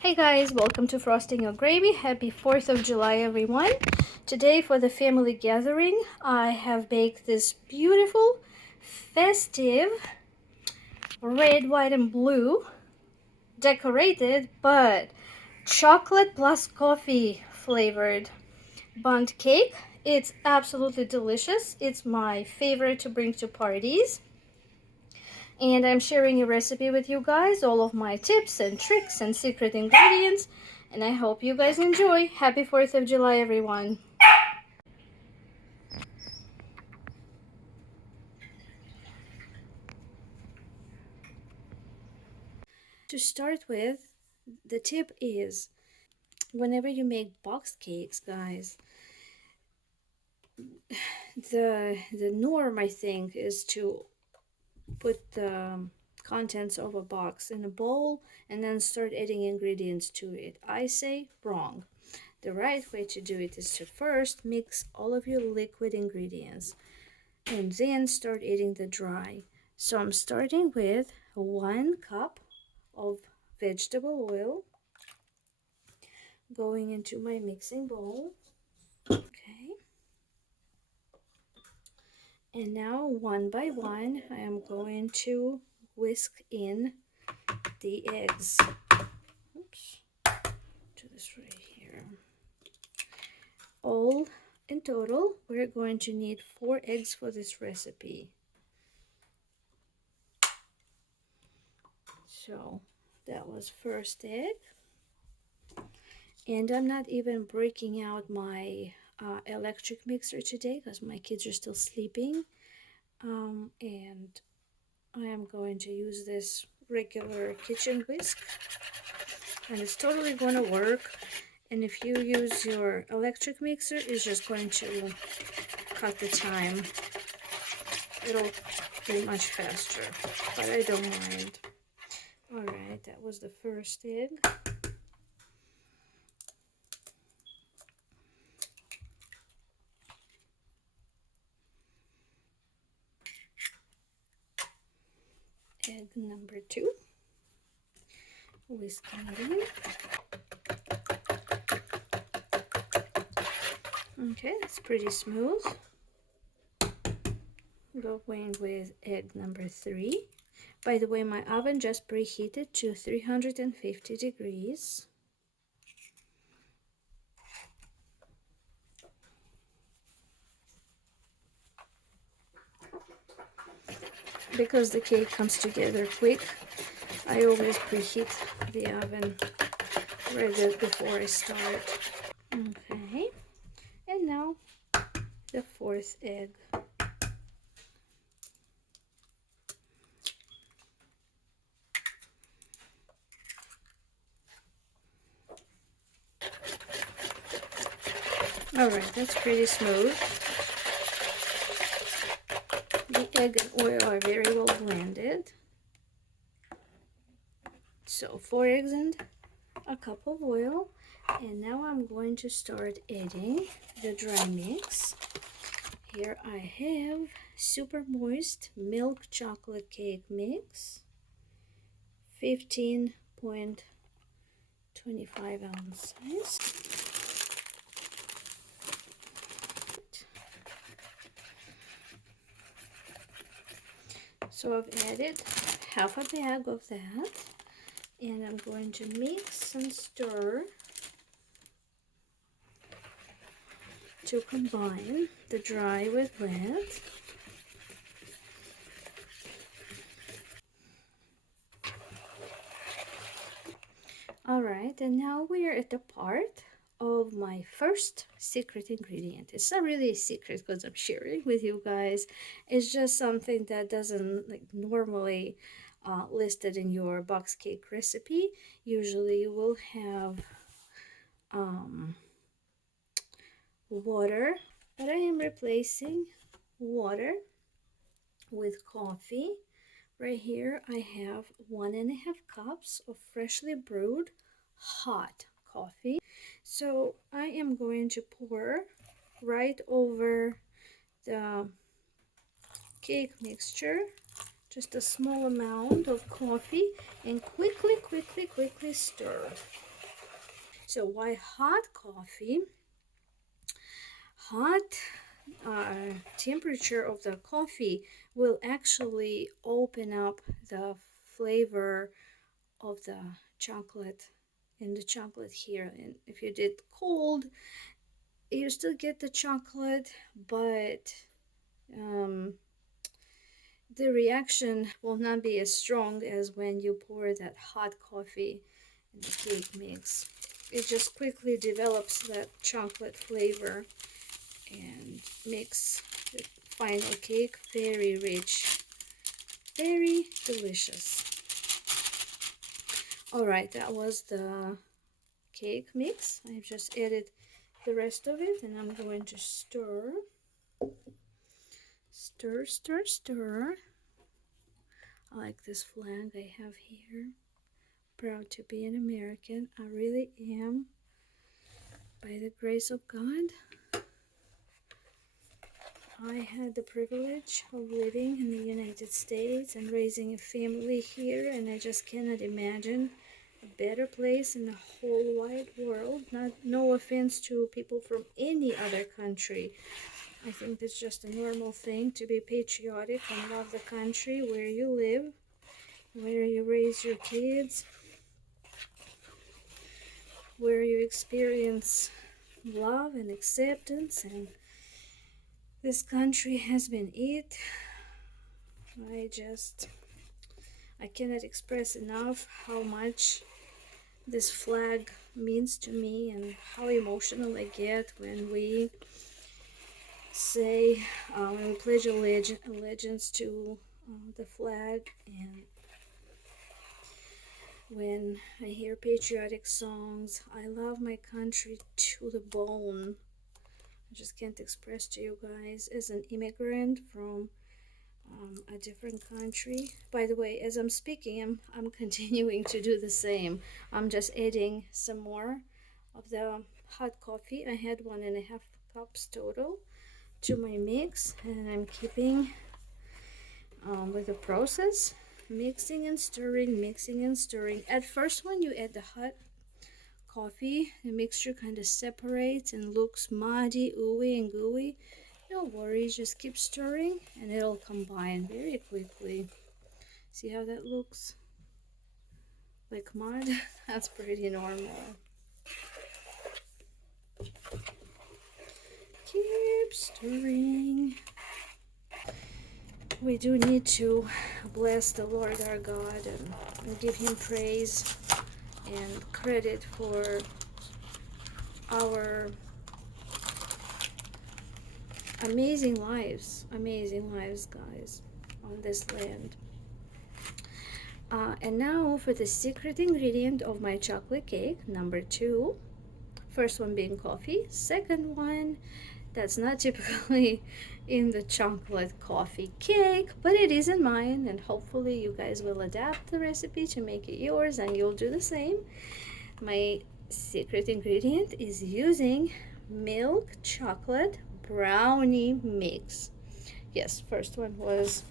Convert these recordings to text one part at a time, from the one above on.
Hey guys, welcome to Frosting Your Gravy. Happy 4th of July everyone. Today for the family gathering, I have baked this beautiful, festive, red, white, and blue, decorated, but chocolate plus coffee flavored Bundt cake. It's absolutely delicious. It's my favorite to bring to parties. And I'm sharing a recipe with you guys, all of my tips and tricks and secret ingredients, and I hope you guys enjoy. Happy 4th of July everyone. To start with, the tip is whenever you make box cakes, guys, the norm, I think, is to put the contents of a box in a bowl and then start adding ingredients to it. I say wrong. The right way to do it is to first mix all of your liquid ingredients and then start adding the dry. So I'm starting with 1 cup of vegetable oil going into my mixing bowl. Okay. And now one by one I am going to whisk in the eggs. Oops. Do this right here. All in total, we're going to need 4 eggs for this recipe. So that was first egg. And I'm not even breaking out my electric mixer today because my kids are still sleeping. And I am going to use this regular kitchen whisk. And it's totally going to work. And if you use your electric mixer, it's just going to cut the time. It'll be much faster, but I don't mind. Alright, that was the first egg. Egg number 2. Whisk it in. Okay, that's pretty smooth. Going with egg number 3. By the way, my oven just preheated to 350 degrees. Because the cake comes together quick, I always preheat the oven right before I start. Okay, and now the 4th egg. Alright, that's pretty smooth. The egg and oil are very well blended. So 4 eggs and a cup of oil. And now I'm going to start adding the dry mix. Here I have super moist milk chocolate cake mix, 15.25 ounce size. So I've added half a bag of that, and I'm going to mix and stir to combine the dry with wet. Alright, and now we are at the part of my first secret ingredient. It's not really a secret because I'm sharing with you guys. It's just something that doesn't normally listed in your box cake recipe. Usually you will have water, but I am replacing water with coffee. Right here I have 1.5 cups of freshly brewed hot coffee. So I am going to pour right over the cake mixture just a small amount of coffee and quickly stir. So why hot coffee? Hot temperature of the coffee will actually open up the flavor of the chocolate in the chocolate here. And if you did cold, you still get the chocolate, but the reaction will not be as strong as when you pour that hot coffee in the cake mix. It just quickly develops that chocolate flavor and makes the final cake very rich, very delicious. All right, that was the cake mix. I've just added the rest of it, and I'm going to stir, stir, stir, stir. I like this flag I have here. Proud to be an American. I really am. By the grace of God, I had the privilege of living in the United States and raising a family here, and I just cannot imagine a better place in the whole wide world. No offense to people from any other country. I think it's just a normal thing to be patriotic and love the country where you live, where you raise your kids, where you experience love and acceptance, and this country has been it. I cannot express enough how much this flag means to me and how emotional I get when we say, when we pledge allegiance to the flag, and when I hear patriotic songs. I love my country to the bone. I just can't express to you guys, as an immigrant from a different country. By the way, as I'm speaking, I'm continuing to do the same. I'm just adding some more of the hot coffee. I had 1.5 cups total to my mix, and I'm keeping with the process, mixing and stirring, mixing and stirring. At first, when you add the hot coffee, the mixture kind of separates and looks muddy, ooey and gooey. No worries, just keep stirring and it'll combine very quickly. See how that looks? Like mud? That's pretty normal. Keep stirring. We do need to bless the Lord our God and give him praise and credit for our amazing lives, guys, on this land. And now for the secret ingredient of my chocolate cake, number 2. First one being coffee. Second one, that's not typically in the chocolate coffee cake, but it is in mine, and hopefully you guys will adapt the recipe to make it yours and you'll do the same. My secret ingredient is using milk chocolate brownie mix. Yes, first one was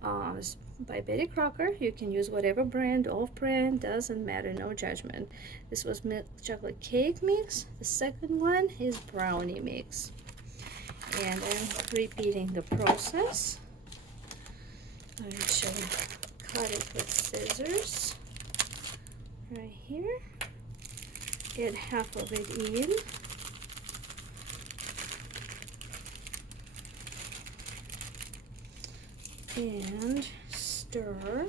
by Betty Crocker. You can use whatever brand, off brand, doesn't matter, no judgment. This was milk chocolate cake mix. The second one is brownie mix. And I'm repeating the process. I shall cut it with scissors right here. Add half of it in. And stir.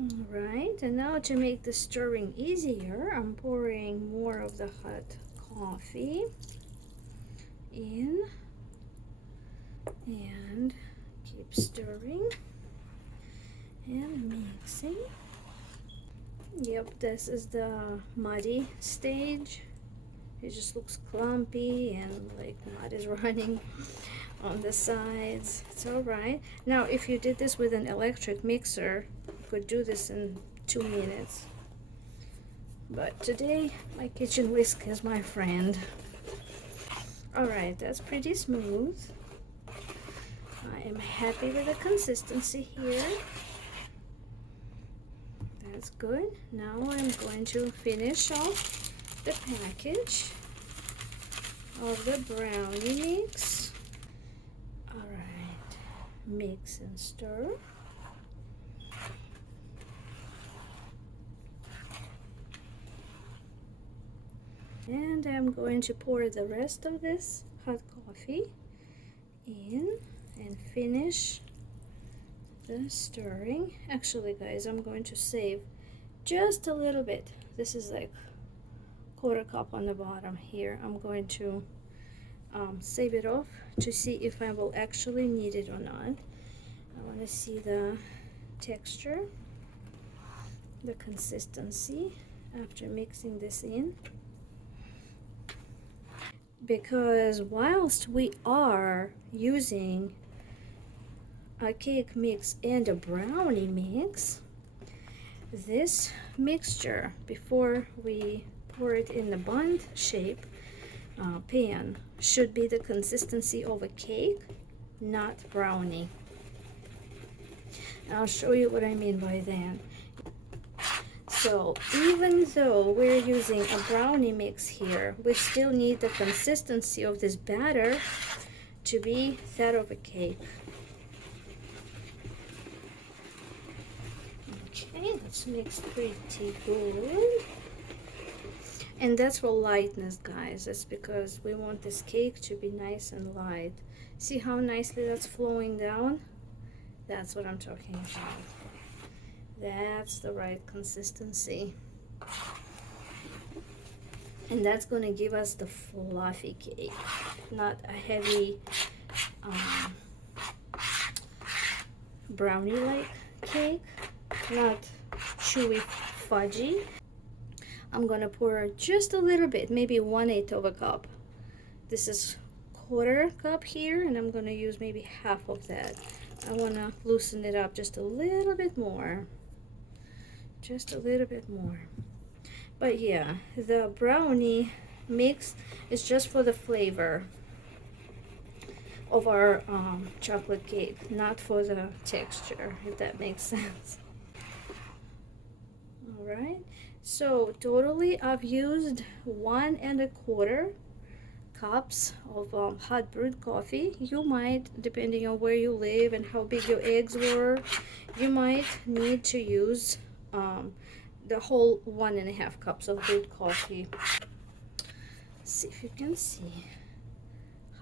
Alright, and now to make the stirring easier, I'm pouring more of the hot coffee in and keep stirring and mixing. Yep, this is the muddy stage. It just looks clumpy and like mud is running on the sides. It's alright. Now, if you did this with an electric mixer, you could do this in 2 minutes. But today, my kitchen whisk is my friend. Alright, that's pretty smooth. I am happy with the consistency here. That's good. Now I'm going to finish off the package of the brownie mix. All right, mix and stir. And I'm going to pour the rest of this hot coffee in and finish the stirring. Actually, guys, I'm going to save just a little bit. This is like quarter cup on the bottom here. I'm going to save it off to see if I will actually need it or not. I want to see the texture, the consistency after mixing this in. Because whilst we are using a cake mix and a brownie mix, this mixture, before we pour it in the Bundt shape pan, should be the consistency of a cake, not brownie. I'll show you what I mean by that. So even though we're using a brownie mix here, we still need the consistency of this batter to be that of a cake. Okay, that's mixed pretty good. And that's for lightness, guys. That's because we want this cake to be nice and light. See how nicely that's flowing down? That's what I'm talking about. That's the right consistency. And that's going to give us the fluffy cake, not a heavy brownie-like cake, not chewy fudgy. I'm going to pour just a little bit, maybe 1/8 of a cup. This is quarter cup here, and I'm going to use maybe half of that. I want to loosen it up just a little bit more. Just a little bit more. But yeah, the brownie mix is just for the flavor of our chocolate cake, not for the texture, if that makes sense. All right, so totally I've used 1 1/4 cups of hot brewed coffee. You might, depending on where you live and how big your eggs were, you might need to use the whole 1 1/2 cups of brewed coffee. See if you can see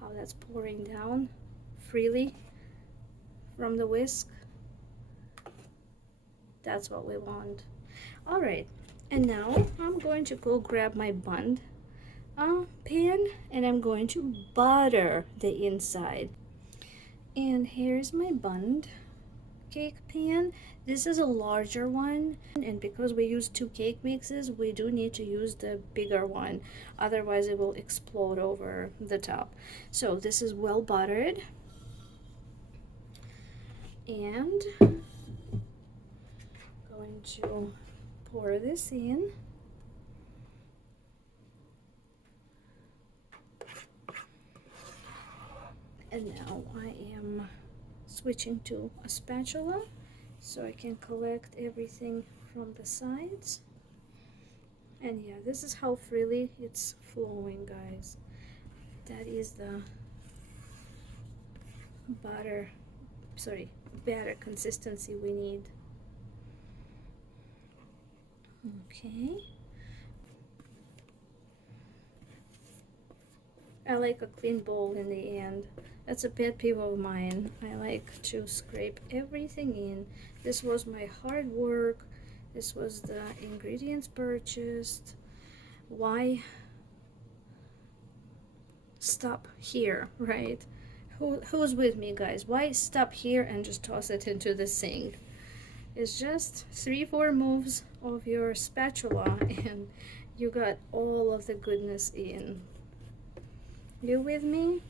how that's pouring down freely from the whisk. That's what we want. All right, and now I'm going to go grab my Bundt pan, and I'm going to butter the inside. And here's my Bundt cake pan. This is a larger one, and because we use 2 cake mixes, we do need to use the bigger one, otherwise it will explode over the top. So this is well buttered, and going to pour this in. And now I am switching to a spatula so I can collect everything from the sides. And yeah, this is how freely it's flowing, guys. That is the batter consistency we need. Okay. I like a clean bowl in the end. That's a pet peeve of mine. I like to scrape everything in. This was my hard work. This was the ingredients purchased. Why stop here, right? Who's with me, guys? Why stop here and just toss it into the sink? It's just 3-4 moves of your spatula and you got all of the goodness in. You with me?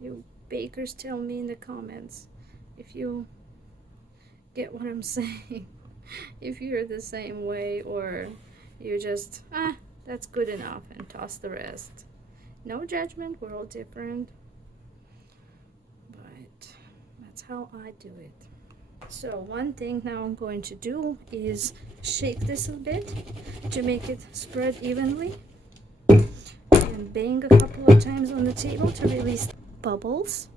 You bakers, tell me in the comments if you get what I'm saying. If you're the same way, or you just, that's good enough and toss the rest. No judgment, we're all different. But that's how I do it. So one thing now I'm going to do is shake this a bit to make it spread evenly, and bang a couple of times on the table to release bubbles.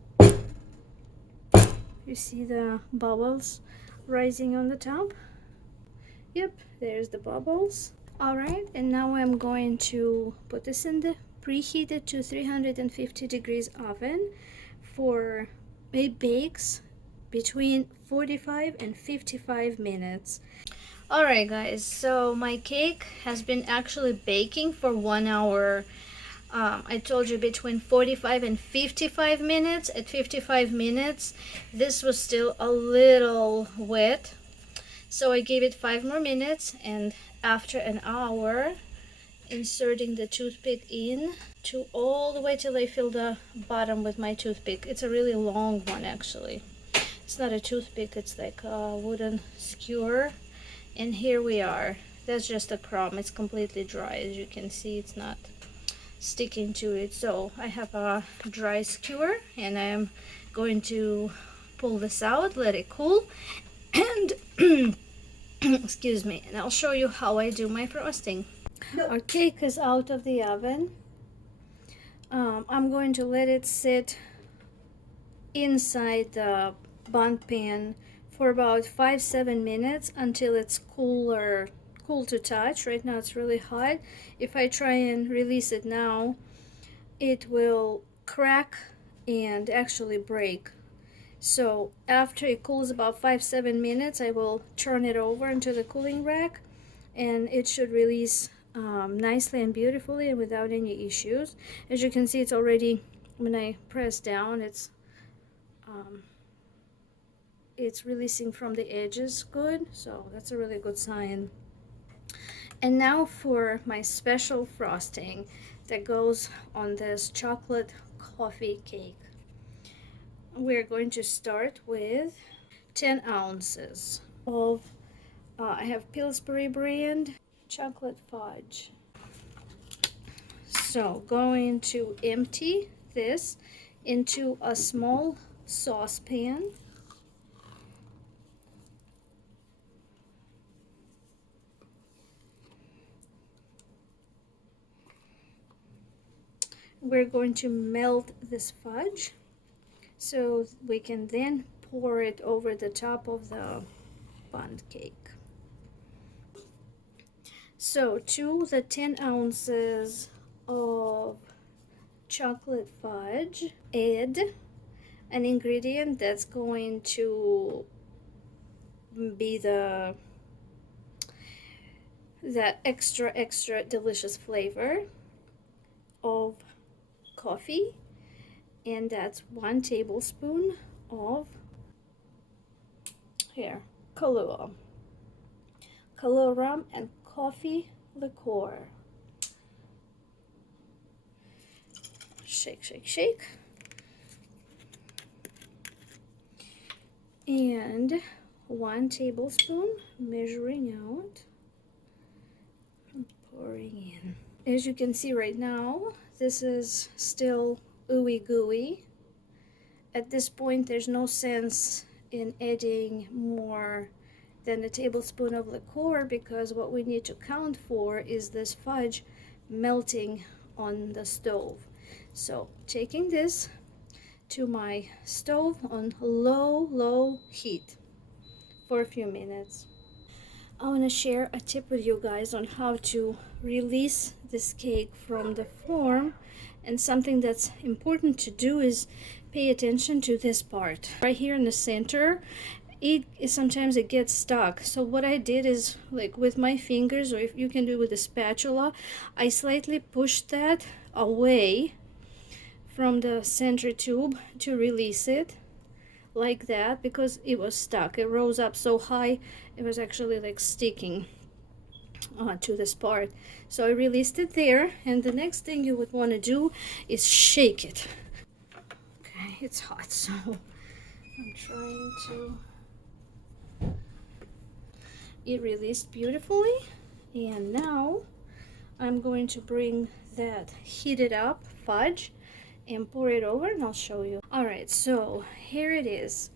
You see the bubbles rising on the top? Yep, there's the bubbles. Alright, and now I'm going to put this in the preheated to 350 degrees oven for it bakes between 45 and 55 minutes. Alright guys, so my cake has been actually baking for 1 hour. I told you between 45 and 55 minutes. At 55 minutes, this was still a little wet. So I gave it 5 more minutes, and after an hour, inserting the toothpick in to all the way till I fill the bottom with my toothpick. It's a really long one actually. It's not a toothpick, it's like a wooden skewer. And here we are. That's just a crumb. It's completely dry. As you can see, it's not sticking to it. So I have a dry skewer, and I am going to pull this out, let it cool, and excuse me, and I'll show you how I do my frosting. Our cake is out of the oven. I'm going to let it sit inside the Bundt pan for about 5-7 minutes until it's cool to touch. Right now it's really hot. If I try and release it now, it will crack and actually break. So after it cools about 5-7 minutes, I will turn it over into the cooling rack, and it should release nicely and beautifully and without any issues. As you can see, it's already, when I press down, it's releasing from the edges good, so that's a really good sign. And now for my special frosting that goes on this chocolate coffee cake. We're going to start with 10 ounces of I have Pillsbury brand chocolate fudge. So going to empty this into a small saucepan. We're going to melt this fudge so we can then pour it over the top of the Bundt cake. So to the 10 ounces of chocolate fudge, add an ingredient that's going to be that extra delicious flavor of coffee, and that's 1 tablespoon of Kahlua rum and coffee liqueur. Shake, shake, shake. And 1 tablespoon, measuring out and pouring in. As you can see right now, this is still ooey gooey. At this point, there's no sense in adding more than a tablespoon of liqueur, because what we need to count for is this fudge melting on the stove. So taking this to my stove on low heat for a few minutes. I want to share a tip with you guys on how to release this cake from the form, and something that's important to do is pay attention to this part right here in the center. Sometimes it gets stuck. So what I did is, like with my fingers, or if you can do it with a spatula, I slightly pushed that away from the center tube to release it, like that, because it was stuck. It rose up so high, it was actually like sticking to this part. So I released it there, and the next thing you would want to do is shake it. Okay, it's hot, so I'm trying to. It released beautifully, and now I'm going to bring that heated up fudge and pour it over, and I'll show you. All right, so here it is.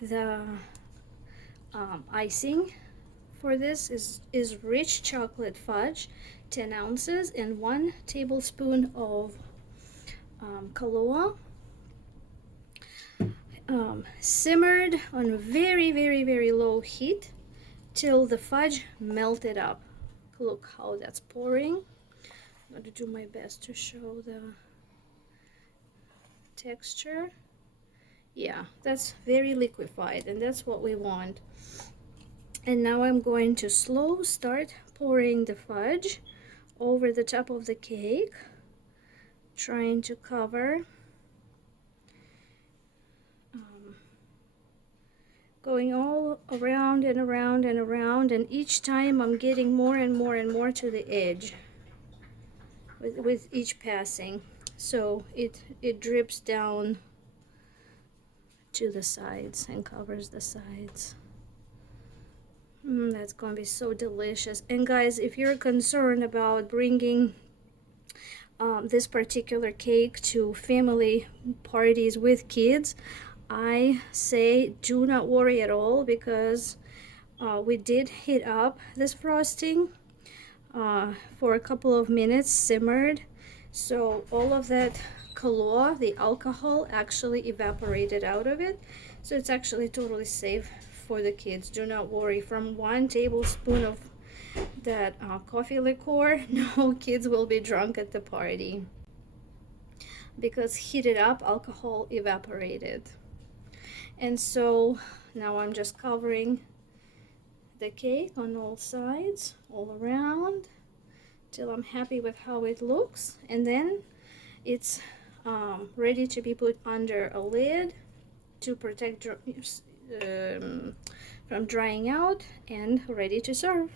The icing for this is rich chocolate fudge, 10 ounces, and 1 tablespoon of Kahlua, simmered on very, very, very low heat till the fudge melted up. Look how that's pouring. I'm going to do my best to show the texture. Yeah, that's very liquefied, and that's what we want. And now I'm going to slow start pouring the fudge over the top of the cake, trying to cover, going all around and around and around, and each time I'm getting more and more and more to the edge with each passing, so it drips down to the sides and covers the sides. That's gonna be so delicious. And guys, if you're concerned about bringing this particular cake to family parties with kids, I say do not worry at all, because we did heat up this frosting for a couple of minutes, simmered, so all of that Kahlua, the alcohol, actually evaporated out of it, so it's actually totally safe for the kids. Do not worry. From 1 tablespoon of that coffee liqueur, no kids will be drunk at the party, because heated up alcohol evaporated. And so now I'm just covering the cake on all sides, all around, till I'm happy with how it looks, and then it's ready to be put under a lid to protect from drying out, and ready to serve.